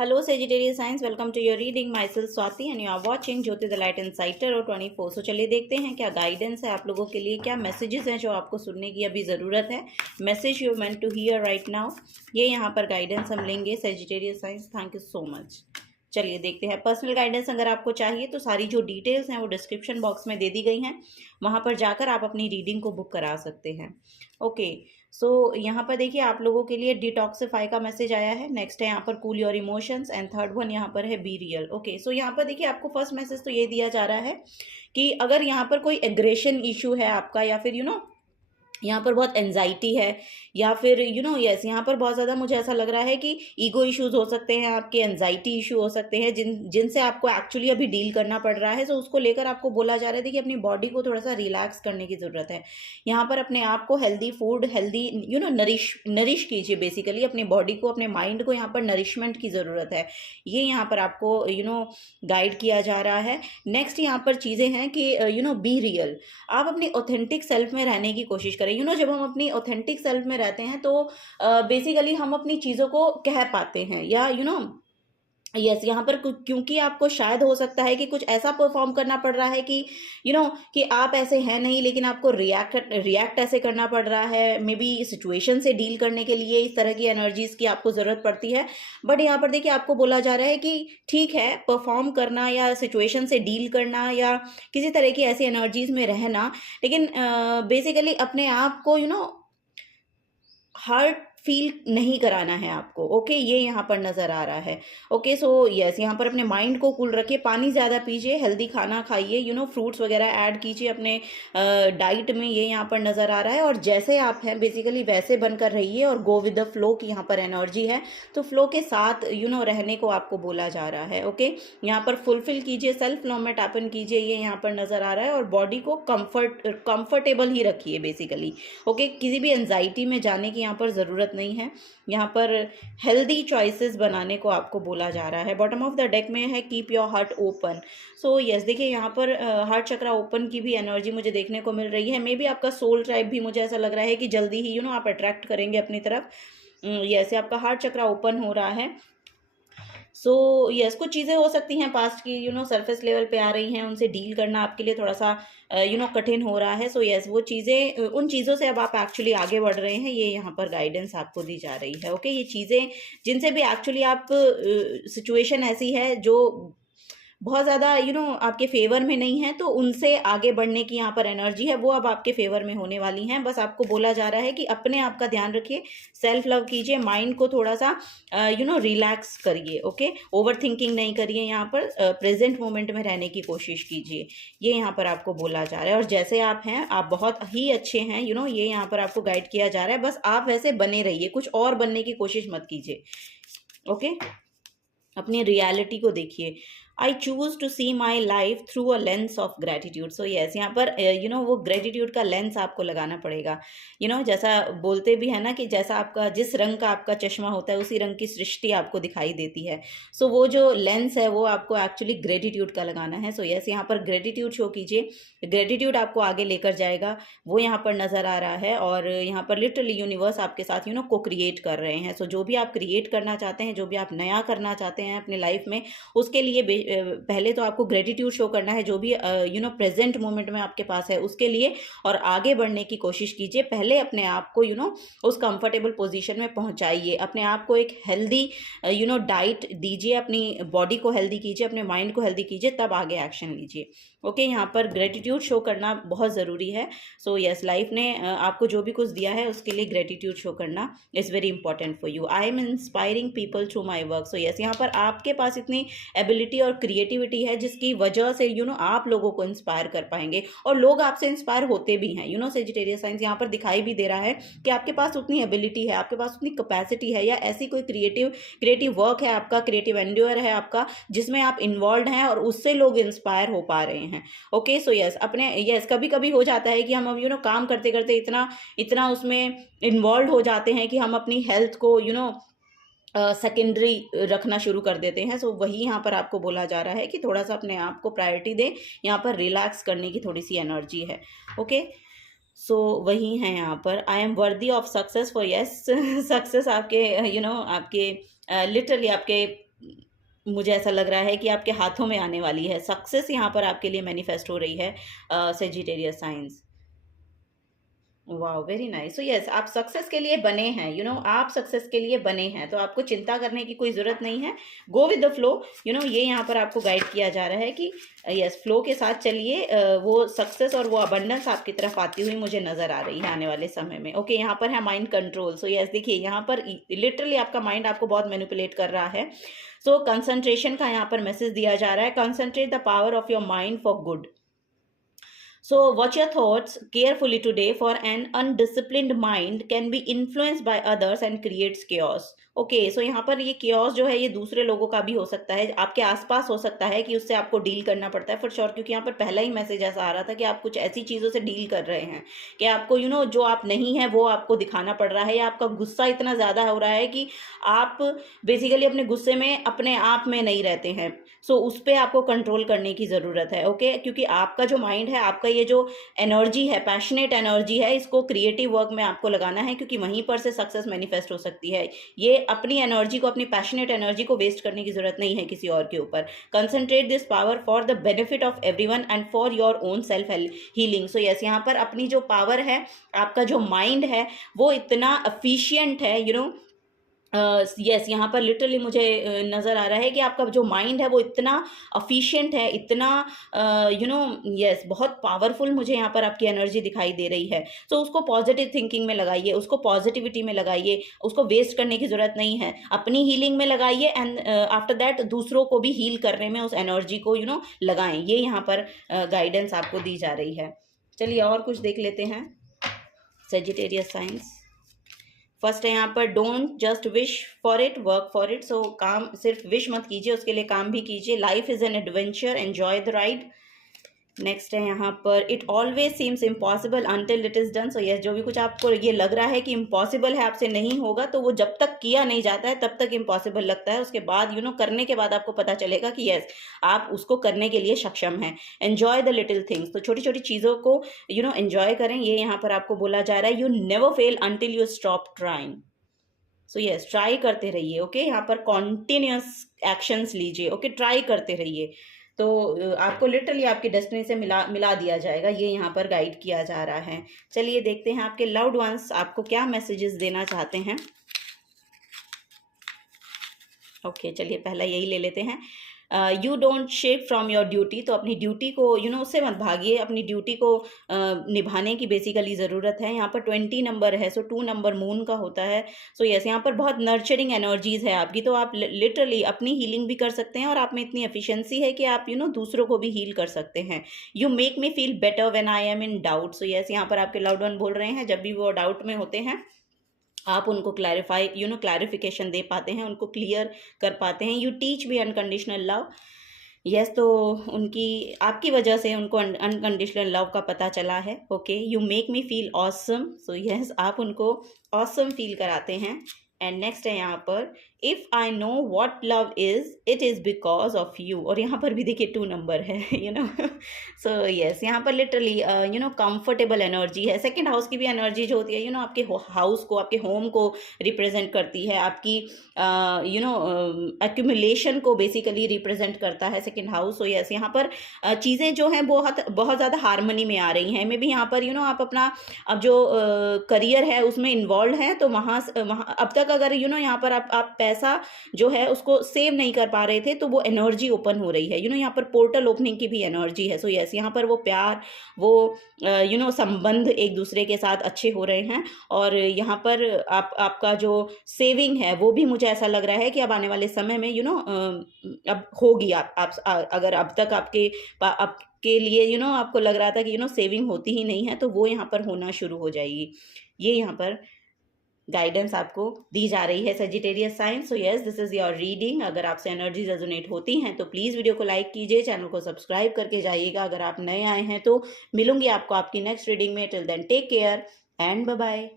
Hello Sagittarius Signs, welcome to your reading. Myself Swati and you are watching Jyoti the light insight tarot 24। सो चलिए देखते हैं क्या guidance है आप लोगों के लिए, क्या मैसेजेस हैं जो आपको सुनने की अभी ज़रूरत है। Message you meant to hear right now, ये यहाँ पर गाइडेंस हम लेंगे Sagittarius signs. Thank you so much. चलिए देखते हैं। पर्सनल गाइडेंस अगर आपको चाहिए तो सारी जो डिटेल्स हैं वो डिस्क्रिप्शन बॉक्स में दे दी गई हैं, वहाँ पर जाकर आप अपनी रीडिंग को बुक करा सकते हैं। ओके सो यहाँ पर देखिए आप लोगों के लिए डिटॉक्सिफाई का मैसेज आया है। नेक्स्ट है यहाँ पर cool your emotions and third one यहाँ पर है बी रियल। ओके सो यहाँ पर देखिए आपको फर्स्ट मैसेज तो ये दिया जा रहा है कि अगर यहाँ पर कोई एग्रेशन इशू है आपका, या फिर यहाँ पर बहुत एंजाइटी है, या फिर यस यहाँ पर बहुत ज़्यादा मुझे ऐसा लग रहा है कि ईगो इश्यूज हो सकते हैं, आपके एंजाइटी इशू हो सकते हैं जिनसे आपको एक्चुअली अभी डील करना पड़ रहा है। सो उसको लेकर आपको बोला जा रहा है कि अपनी बॉडी को थोड़ा सा रिलैक्स करने की ज़रूरत है। यहाँ पर अपने आप को हेल्दी फूड, हेल्दी नरिश कीजिए। बेसिकली अपनी बॉडी को, अपने माइंड को यहाँ पर नरिशमेंट की ज़रूरत है, ये यहाँ पर आपको गाइड किया जा रहा है। नेक्स्ट यहाँ पर चीज़ें हैं कि बी रियल, आप अपनी ऑथेंटिक सेल्फ में रहने की कोशिश करें। जब हम अपनी ऑथेंटिक सेल्फ में रहते हैं तो बेसिकली हम अपनी चीज़ों को कह पाते हैं, या यस यहाँ पर क्योंकि आपको शायद हो सकता है कि कुछ ऐसा परफॉर्म करना पड़ रहा है कि कि आप ऐसे हैं नहीं, लेकिन आपको रिएक्ट ऐसे करना पड़ रहा है। मे बी सिचुएशन से डील करने के लिए इस तरह की एनर्जीज की आपको ज़रूरत पड़ती है। बट यहाँ पर देखिए आपको बोला जा रहा है कि ठीक है, परफॉर्म करना या सिचुएशन से डील करना या किसी तरह की ऐसी एनर्जीज में रहना, लेकिन बेसिकली अपने आप को हार्ट फील नहीं कराना है आपको। ओके ये यहाँ पर नज़र आ रहा है। ओके सो यस यहाँ पर अपने माइंड को कूल रखिए, पानी ज़्यादा पीजिए, हेल्दी खाना खाइए, फ्रूट्स वगैरह ऐड कीजिए अपने डाइट में, ये यहाँ पर नज़र आ रहा है। और जैसे आप हैं बेसिकली वैसे बनकर रहिए और गो विद द फ्लो की यहाँ पर एनर्जी है, तो फ्लो के साथ रहने को आपको बोला जा रहा है। ओके यहाँ पर फुलफिल कीजिए, सेल्फ फ्लो में टैपन कीजिए, ये यहाँ पर नज़र आ रहा है। और बॉडी को कंफर्टेबल ही रखिए बेसिकली। ओके किसी भी एंजाइटी में जाने की यहाँ पर ज़रूरत नहीं है। यहाँ पर हेल्दी चॉइसेस बनाने को आपको बोला जा रहा है। बॉटम ऑफ द डेक में है keep your heart open. So yes देखिए यहाँ पर हार्ट चक्रा ओपन की भी एनर्जी मुझे देखने को मिल रही है। मे बी आपका सोल ट्राइब भी मुझे ऐसा लग रहा है कि जल्दी ही आप अट्रैक्ट करेंगे अपनी तरफ। यस आपका हार्ट चक्रा ओपन हो रहा है। सो यस कुछ चीज़ें हो सकती हैं पास्ट की सरफेस लेवल पे आ रही हैं, उनसे डील करना आपके लिए थोड़ा सा कठिन हो रहा है। सो यस वो चीज़ें, उन चीज़ों से अब आप एक्चुअली आगे बढ़ रहे हैं, ये यहाँ पर गाइडेंस आपको दी जा रही है। ओके ये चीज़ें जिनसे भी एक्चुअली आप सिचुएशन ऐसी है जो बहुत ज़्यादा आपके फेवर में नहीं है, तो उनसे आगे बढ़ने की यहाँ पर एनर्जी है, वो अब आपके फेवर में होने वाली हैं। बस आपको बोला जा रहा है कि अपने आप का ध्यान रखिए, सेल्फ लव कीजिए, माइंड को थोड़ा सा रिलैक्स करिए। ओके ओवर थिंकिंग नहीं करिए, यहाँ पर प्रेजेंट मोमेंट में रहने की कोशिश कीजिए, ये यहाँ पर आपको बोला जा रहा है। और जैसे आप हैं आप बहुत ही अच्छे हैं, ये यहाँ पर आपको गाइड किया जा रहा है। बस आप वैसे बने रहिए, कुछ और बनने की कोशिश मत कीजिए। ओके अपनी रियलिटी को देखिए। I choose to see my life through a lens of gratitude. So yes यहाँ पर वो ग्रेटिट्यूड का लेंस आपको लगाना पड़ेगा। जैसा बोलते भी है ना कि जैसा आपका जिस रंग का आपका चश्मा होता है उसी रंग की सृष्टि आपको दिखाई देती है। सो वो जो लेंस है वो आपको एक्चुअली ग्रेटिट्यूड का लगाना है। सो यस यहाँ पर ग्रेटिट्यूड शो कीजिए, ग्रेटिट्यूड आपको आगे लेकर जाएगा, वो यहाँ पर नज़र आ रहा है। और यहाँ पर लिटरली यूनिवर्स आपके साथ को क्रिएट कर रहे हैं। सो जो भी आप क्रिएट करना चाहते हैं, जो भी आप नया करना चाहते हैं अपने लाइफ में, उसके लिए पहले तो आपको ग्रेटिट्यूड शो करना है जो भी प्रेजेंट मोमेंट में आपके पास है उसके लिए, और आगे बढ़ने की कोशिश कीजिए। पहले अपने आप को उस कंफर्टेबल पोजीशन में पहुंचाइए, अपने आप को एक हेल्दी डाइट दीजिए, अपनी बॉडी को हेल्दी कीजिए, अपने माइंड को हेल्दी कीजिए, तब आगे एक्शन लीजिए। ओके यहाँ पर ग्रेटिट्यूड शो करना बहुत ज़रूरी है। सो यस लाइफ ने आपको जो भी कुछ दिया है उसके लिए ग्रेटिट्यूड शो करना is very important for you. I am inspiring people through my work. So yes यहाँ पर आपके पास इतनी एबिलिटी और क्रिएटिविटी है जिसकी वजह से आप लोगों को इंस्पायर कर पाएंगे, और लोग आपसे इंस्पायर होते भी हैं। सेजिटेरियस साइंस यहाँ पर दिखाई भी दे रहा है कि आपके पास उतनी एबिलिटी है, आपके पास उतनी कैपेसिटी है, या ऐसी कोई क्रिएटिव वर्क है आपका, क्रिएटिव एंड्योर है आपका जिसमें आप इन्वॉल्व हैं और उससे लोग इंस्पायर हो पा रहे हैं। ओके सो यस अपने यस कभी कभी हो जाता है कि हम अब काम करते करते इतना उसमें इन्वॉल्व हो जाते हैं कि हम अपनी हेल्थ को सेकेंडरी रखना शुरू कर देते हैं। सो वही यहाँ पर आपको बोला जा रहा है कि थोड़ा सा अपने आप को प्रायोरिटी दें, यहाँ पर रिलैक्स करने की थोड़ी सी एनर्जी है। ओके सो वही है यहाँ पर I am worthy of success. For yes success आपके आपके लिटरली आपके मुझे ऐसा लग रहा है कि आपके हाथों में आने वाली है। सक्सेस यहाँ पर आपके लिए मैनिफेस्ट हो रही है Sagittarius science. Wow, very nice. So yes, आप सक्सेस के लिए बने हैं, आप सक्सेस के लिए बने हैं, तो आपको चिंता करने की कोई ज़रूरत नहीं है। गो विद द फ्लो, ये यहाँ पर आपको गाइड किया जा रहा है कि यस, फ्लो के साथ चलिए। वो सक्सेस और वो अबंडेंस आपकी तरफ आती हुई मुझे नज़र आ रही है आने वाले समय में। ओके, यहाँ पर है माइंड कंट्रोल। सो यस, देखिए यहाँ पर लिटरली आपका माइंड आपको बहुत मैनिपुलेट कर रहा है। सो कंसंट्रेशन का यहाँ पर मैसेज दिया जा रहा है, concentrate the power of your mind for good. So watch your thoughts carefully today, for an undisciplined mind can be influenced by others and creates chaos. Okay, so यहाँ पर ये chaos जो है ये दूसरे लोगों का भी हो सकता है, आपके आसपास हो सकता है कि उससे आपको डील करना पड़ता है फॉर श्योर, क्योंकि यहाँ पर पहला ही मैसेज ऐसा आ रहा था कि आप कुछ ऐसी चीज़ों से डील कर रहे हैं कि आपको जो आप नहीं है वो आपको दिखाना पड़ रहा है, या आपका गुस्सा इतना ज़्यादा हो रहा है कि आप बेसिकली अपने गुस्से में अपने आप में नहीं रहते हैं। सो उस पर आपको कंट्रोल करने की ज़रूरत है। ओके, क्योंकि आपका जो माइंड है, आपका ये जो एनर्जी है, पैशनेट एनर्जी है, इसको क्रिएटिव वर्क में आपको लगाना है, क्योंकि वहीं पर से सक्सेस मैनिफेस्ट हो सकती है। ये अपनी एनर्जी को, अपनी पैशनेट एनर्जी को वेस्ट करने की जरूरत नहीं है किसी और के ऊपर। Concentrate this power for the benefit of everyone and for your own self healing. So yes, यहाँ पर अपनी जो पावर है, आपका जो माइंड है, वो इतना एफिशिएंट है, यस, यहाँ पर लिटरली मुझे नज़र आ रहा है कि आपका जो माइंड है वो इतना एफिशिएंट है, इतना यस, बहुत पावरफुल मुझे यहाँ पर आपकी एनर्जी दिखाई दे रही है। तो उसको पॉजिटिव थिंकिंग में लगाइए, उसको पॉजिटिविटी में लगाइए, उसको वेस्ट करने की ज़रूरत नहीं है, अपनी हीलिंग में लगाइए, एंड आफ्टर दैट दूसरों को भी हील करने में उस एनर्जी को लगाएं। ये यहाँ पर गाइडेंस आपको दी जा रही है। चलिए और कुछ देख लेते हैं सेजिटेरियस साइंस। फर्स्ट है यहाँ पर, don't just wish for it, work for it. So काम सिर्फ विश मत कीजिए, उसके लिए काम भी कीजिए। Life is an adventure, enjoy the ride. Next है यहाँ पर, it always seems impossible until it is done. So yes, जो भी कुछ आपको ये लग रहा है कि इम्पॉसिबल है, आपसे नहीं होगा, तो वो जब तक किया नहीं जाता है तब तक इम्पॉसिबल लगता है। उसके बाद करने के बाद आपको पता चलेगा कि यस, आप उसको करने के लिए सक्षम हैं। एन्जॉय द लिटिल थिंग्स, तो छोटी छोटी चीज़ों को एन्जॉय करें, ये यहाँ पर आपको बोला जा रहा है। You never fail until you stop trying. So yes, try करते रहिए। ओके, यहाँ पर कॉन्टिन्यूस एक्शंस लीजिए। ओके, ट्राई करते रहिए, तो आपको लिटरली आपकी डेस्टिनी से मिला दिया जाएगा, ये यहाँ पर गाइड किया जा रहा है। चलिए देखते हैं आपके लव्ड वंस आपको क्या मैसेजेस देना चाहते हैं। ओके, चलिए पहला यही ले लेते हैं। You don't shake from your duty, तो अपनी ड्यूटी को उससे मत भागिए, अपनी ड्यूटी को निभाने की बेसिकली ज़रूरत है। यहाँ पर 20 नंबर है, सो 2 नंबर मून का होता है। सो यस, यहाँ पर बहुत नर्चरिंग एनर्जीज है आपकी, तो आप लिटरली अपनी हीलिंग भी कर सकते हैं, और आप में इतनी एफिशिएंसी है कि आप दूसरों को भी हील कर सकते हैं। You make me feel better when I am in doubt. So yes, यहाँ पर आपके लव्ड वन बोल रहे हैं, जब भी वो डाउट में होते हैं आप उनको क्लैरिफिकेशन दे पाते हैं, उनको क्लियर कर पाते हैं। You teach me unconditional love. Yes, तो उनकी आपकी वजह से उनको अनकंडीशनल लव का पता चला है। Okay, you make me feel awesome. So yes, आप उनको ऑसम फील कराते हैं। एंड नेक्स्ट है यहाँ पर, if I know what love is it is because of you. और यहाँ पर भी देखिए 2 नंबर है, सो यस, यहाँ पर लिटरली कंफर्टेबल एनर्जी है। सेकंड हाउस की भी एनर्जी जो होती है आपके हाउस को, आपके होम को रिप्रेजेंट करती है, आपकी एक्यूमुलेशन को बेसिकली रिप्रेजेंट करता है सेकंड हाउस। सो यस, यहाँ पर चीज़ें जो हैं बहुत बहुत ज़्यादा हारमोनी में आ रही हैं। मे भी यहाँ पर आप अपना अब जो करियर है उसमें इन्वॉल्व हैं, तो वहाँ अब तक अगर यहाँ पर आप पैसा जो है उसको सेव नहीं कर पा रहे थे, तो वो एनर्जी ओपन हो रही है। यहाँ पर पोर्टल ओपनिंग की भी एनर्जी है। सो यस, यहाँ पर वो प्यार, वो संबंध एक दूसरे के साथ अच्छे हो रहे हैं, और यहाँ पर आपका जो सेविंग है वो भी मुझे ऐसा लग रहा है कि अब आने वाले समय में अब होगी। आप अगर अब तक आपके लिए आपको लग रहा था कि सेविंग होती ही नहीं है, तो वो यहाँ पर होना शुरू हो जाएगी। ये यहाँ पर गाइडेंस आपको दी जा रही है Sagittarius sign. So yes, this is your reading. अगर आपसे एनर्जी रेजोनेट होती हैं तो प्लीज़ वीडियो को लाइक कीजिए, चैनल को सब्सक्राइब करके जाइएगा। अगर आप नए आए हैं तो मिलूंगी आपको आपकी नेक्स्ट रीडिंग में। Till then take care and bye bye.